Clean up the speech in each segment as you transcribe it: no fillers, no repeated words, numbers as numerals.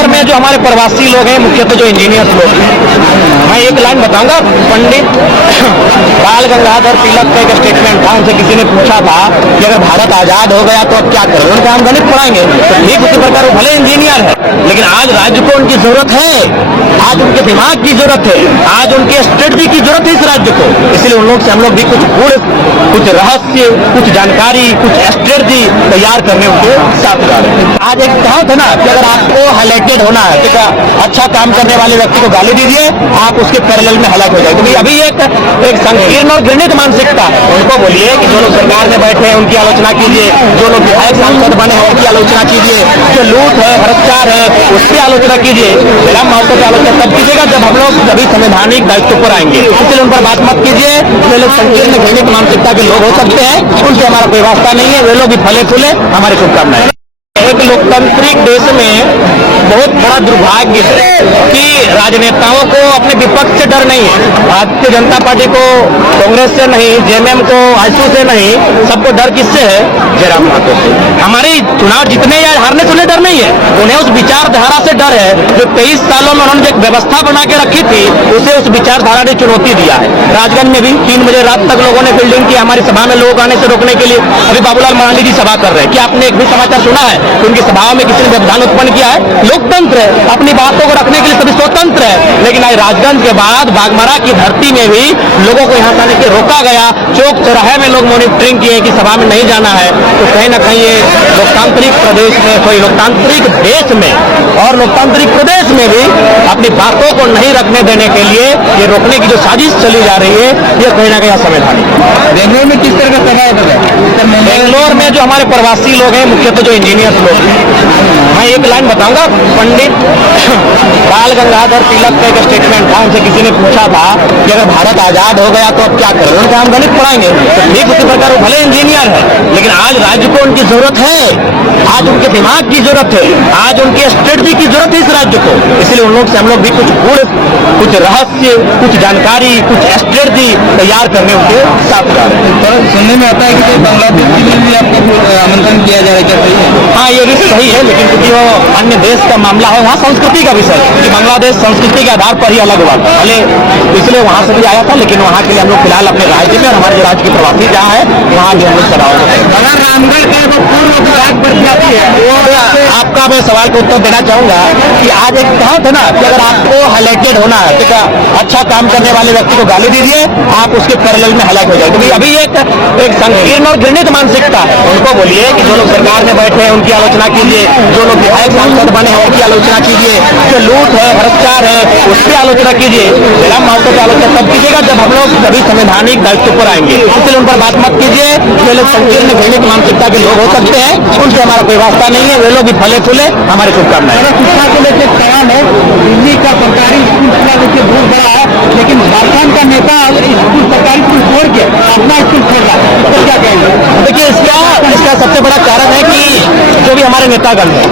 बेंगलोर में जो हमारे प्रवासी लोग हैं, मुख्यतः जो इंजीनियर्स लोग हैं, मैं एक लाइन बताऊंगा। पंडित बाल गंगाधर तिलक का एक स्टेटमेंट था, उनसे किसी ने पूछा था कि अगर भारत आजाद हो गया तो अब क्या करें। उनका हम गणित पढ़ाएंगे, तो ठीक उसी प्रकार वो भले इंजीनियर है, लेकिन आज राज्य को उनकी जरूरत है, आज उनके दिमाग की जरूरत है, आज उनके स्ट्रेटजी की जरूरत है इस राज्य को। इसलिए उन लोग से हम लोग भी कुछ गुण, कुछ रहस्य, कुछ जानकारी, कुछ स्ट्रेटजी तैयार करने उनके साथ जा रहे हैं। आज एक कहा था ना कि अगर आपको हाईलाइटेड होना है, ठीक है, अच्छा काम करने वाले व्यक्ति को गाली दीजिए, आप उसके पैरेलल में हाईलाइट हो जाए। क्योंकि अभी एक संकीर्ण और घृणित मानसिकता, उनको बोलिए कि जो लोग सरकार में बैठे हैं उनकी आलोचना कीजिए, जो लोग विधायक सांसद बने हैं उनकी आलोचना कीजिए, जो लूट है, भ्रष्टाचार है, उसकी आलोचना कीजिए। मेरा महत्व की आलोचना तब कीजिएगा जब हम लोग सभी संवैधानिक दायित्व पर आएंगे, इसलिए उन पर बात मत कीजिए। वे लोग संकीर्ण घृणित मानसिकता के लोग हो सकते हैं, उनसे हमारा कोई वास्ता नहीं है। वे लोग भी फले फूले, हमारी शुभकामनाएं। एक लोकतांत्रिक देश में बहुत बड़ा दुर्भाग्य है कि राजनेताओं को अपने विपक्ष से डर नहीं है। भारतीय जनता पार्टी को कांग्रेस से नहीं, जेएमएम को आजसू से नहीं, सबको डर किससे है? जयराम महतो से। हमारे चुनाव जीतने या हारने से उन्हें डर नहीं है, उन्हें उस विचारधारा से डर है जो 23 सालों में उन्होंने एक व्यवस्था बना के रखी थी, उसे उस विचारधारा ने चुनौती दिया है। राजगंज में भी 3 बजे रात तक लोगों ने बिल्डिंग की, हमारी सभा में लोग आने से रोकने के लिए। अभी बाबूलाल मरांडी जी सभा कर रहे हैं, क्या आपने एक भी समाचार सुना है उनकी सभाओं में किसी ने व्यवधान उत्पन्न किया है? लोकतंत्र है, अपनी बातों को रखने के लिए सभी स्वतंत्र है। लेकिन आज राजगंज के बाद बागमरा की धरती में भी लोगों को यहाँ आने के रोका गया, चौक चौराहे में लोग मॉनिटरिंग किए कि सभा में नहीं जाना है। तो कहीं ना कहीं ये लोकतांत्रिक प्रदेश में, कोई लोकतांत्रिक देश में और लोकतांत्रिक प्रदेश में भी अपनी बातों को नहीं रखने देने के लिए ये रोकने की जो साजिश चली जा रही है, ये कहीं ना कहीं असंवैधानिक। बेंगलोर में किस तरह का सभा होता है? बेंगलोर में जो हमारे प्रवासी लोग हैं, मुख्यतः जो इंजीनियर्स लोग हैं, मैं एक लाइन बताऊंगा। पंडित बाल गंगाधर तिलक का एक स्टेटमेंट था, उनसे किसी ने पूछा था कि अगर भारत आजाद हो गया तो अब क्या करें। उनका हम गणित पढ़ाएंगे, तो ठीक उसी प्रकार वो भले इंजीनियर है, लेकिन आज राज्य को उनकी जरूरत है, आज उनके दिमाग की जरूरत है, आज उनके स्ट्रेटजी की जरूरत है इस राज्य को। इसलिए उन लोग से हम लोग भी कुछ गुण, कुछ रहस्य, कुछ जानकारी, कुछ स्ट्रेटजी तैयार करने उनके साथ जा रहे हैं। सुनने में आता है कि बांग्लादेश के लिए भी आपको आमंत्रण किया जा रहा है, क्या सही है? हाँ, ये भी सही है, लेकिन क्योंकि वो अन्य देश का मामला है, वहाँ संस्कृति का विषय है कि बांग्लादेश संस्कृति के आधार पर ही अलग हुआ था, भले इसलिए वहाँ से भी आया था, लेकिन वहाँ के लिए हम लोग फिलहाल अपने राज्य में और हमारे जो राज्य के प्रवासी जहाँ है वहाँ भी हम लोग सभा अगर रामगढ़ का जो पूर्व विधायक प्रत्याशी है, आपका मैं सवाल का उत्तर देना चाहूंगा कि आज एक कहा था ना कि अगर आपको हाईलाइटेड होना है, ठीक है, अच्छा काम करने वाले व्यक्ति को गाली दीजिए, आप उसके पैरेलल में हाईलाइट हो जाए। क्योंकि अभी एक संकीर्ण और घृणित मानसिकता है, उनको बोलिए कि जो लोग सरकार में बैठे हैं उनकी आलोचना कीजिए, जो लोग विधायक सांसद बने हैं उनकी आलोचना कीजिए, जो लूट है, भ्रष्टाचार है, उसकी आलोचना कीजिए। मेरा महत्व की आलोचना तब कीजिएगा जब हम लोग सभी संवैधानिक दायित्व पर आएंगे, इसलिए उन पर बात मत कीजिए। वे लोग संकीर्ण घृणित मानसिकता के लोग हो सकते हैं, उनसे हमारा कोई वास्ता नहीं है। वे लोग भी फले फूले, हमारी शुभकामनाएं। शिक्षा को लेकर सवाल है, दिल्ली का सरकारी स्कूल शिक्षा देखिए बहुत बड़ा है, लेकिन झारखंड का नेता स्कूल सरकारी स्कूल छोड़ के अपना स्कूल खोल रहा है, तो क्या कहेंगे? देखिए, इसका सबसे बड़ा कारण है कि जो भी हमारे नेतागण हैं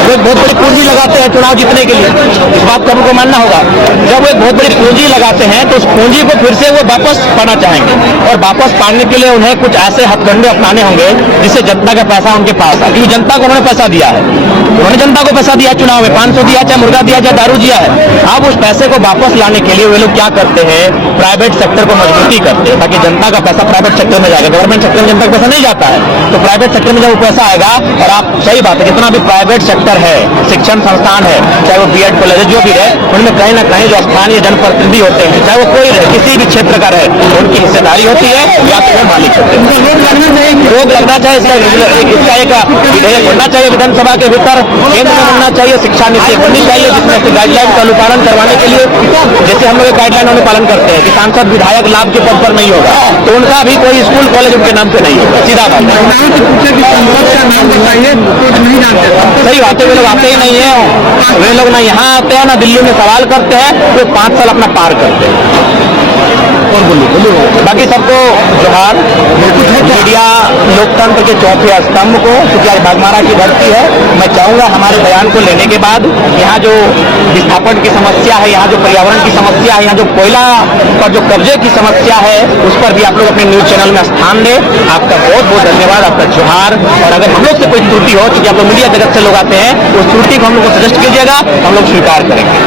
वो बहुत बड़ी पूंजी लगाते हैं चुनाव जीतने के लिए। इस बात को हमको मानना होगा। जब वो एक बहुत बड़ी पूंजी लगाते हैं तो उस पूंजी को फिर से वो वापस पाना चाहेंगे, और वापस पाने के लिए उन्हें कुछ ऐसे हथकंडे अपनाने होंगे जिससे जनता का पैसा उनके पास आए। क्योंकि जनता को उन्होंने पैसा दिया है, उन्होंने जनता को पैसा दिया, चुनाव में 500 दिया, चाहे मुर्गा दिया, चाहे दारू दिया है। अब उस पैसे को वापस लाने के लिए वे लोग क्या करते हैं, प्राइवेट सेक्टर को मजबूती करते हैं, ताकि जनता का पैसा प्राइवेट सेक्टर में जाएगा। गवर्नमेंट सेक्टर में जनता का पैसा नहीं जाता है, तो प्राइवेट सेक्टर में जब वो पैसा आएगा, और आप सही बात है, जितना भी प्राइवेट सेक्टर है, शिक्षण संस्थान है, चाहे वो बीएड कॉलेज जो भी है, उनमें कहीं ना कहीं जो स्थानीय जनप्रतिनिधि होते हैं, चाहे वो कोई रहे, किसी भी क्षेत्र का रहे, उनकी हिस्सेदारी होती है या फिर मालिक होते हैं। रोक लगना चाहिए, इसका एक विधेयक बनना चाहिए विधानसभा के भीतर, केंद्र में बनना चाहिए, शिक्षा नीति बननी चाहिए जिसमें से गाइडलाइन का अनुपालन करवाने के लिए, जैसे हम लोग गाइडलाइन अनुपालन करते हैं कि सांसद विधायक लाभ के पद पर नहीं होगा, तो उनका भी कोई स्कूल कॉलेज उनके नाम से नहीं होगा। सीधा बात है, सही बात है। वे लोग आते ही नहीं है, वे लोग ना यहाँ आते हैं ना दिल्ली में सवाल करते हैं, वो 5 साल अपना पार करते हैं। और बोलिए बाकी सबको जोहार। मीडिया लोकतंत्र के चौथे स्तंभ को, क्योंकि आज बाघमारा की धरती है, मैं चाहूंगा हमारे बयान को लेने के बाद यहाँ जो विस्थापन की समस्या है, यहाँ जो पर्यावरण की समस्या है, यहाँ जो कोयला पर जो कब्जे की समस्या है, उस पर भी आप लोग अपने न्यूज चैनल में स्थान दें। आपका बहुत बहुत धन्यवाद, आपका जोहार। और अगर हम लोग से कोई त्रुटि हो, क्योंकि आप लोग मीडिया जगत से लोग आते हैं, उस त्रुटि को हम लोग को सजेस्ट कीजिएगा, हम लोग स्वीकार करेंगे।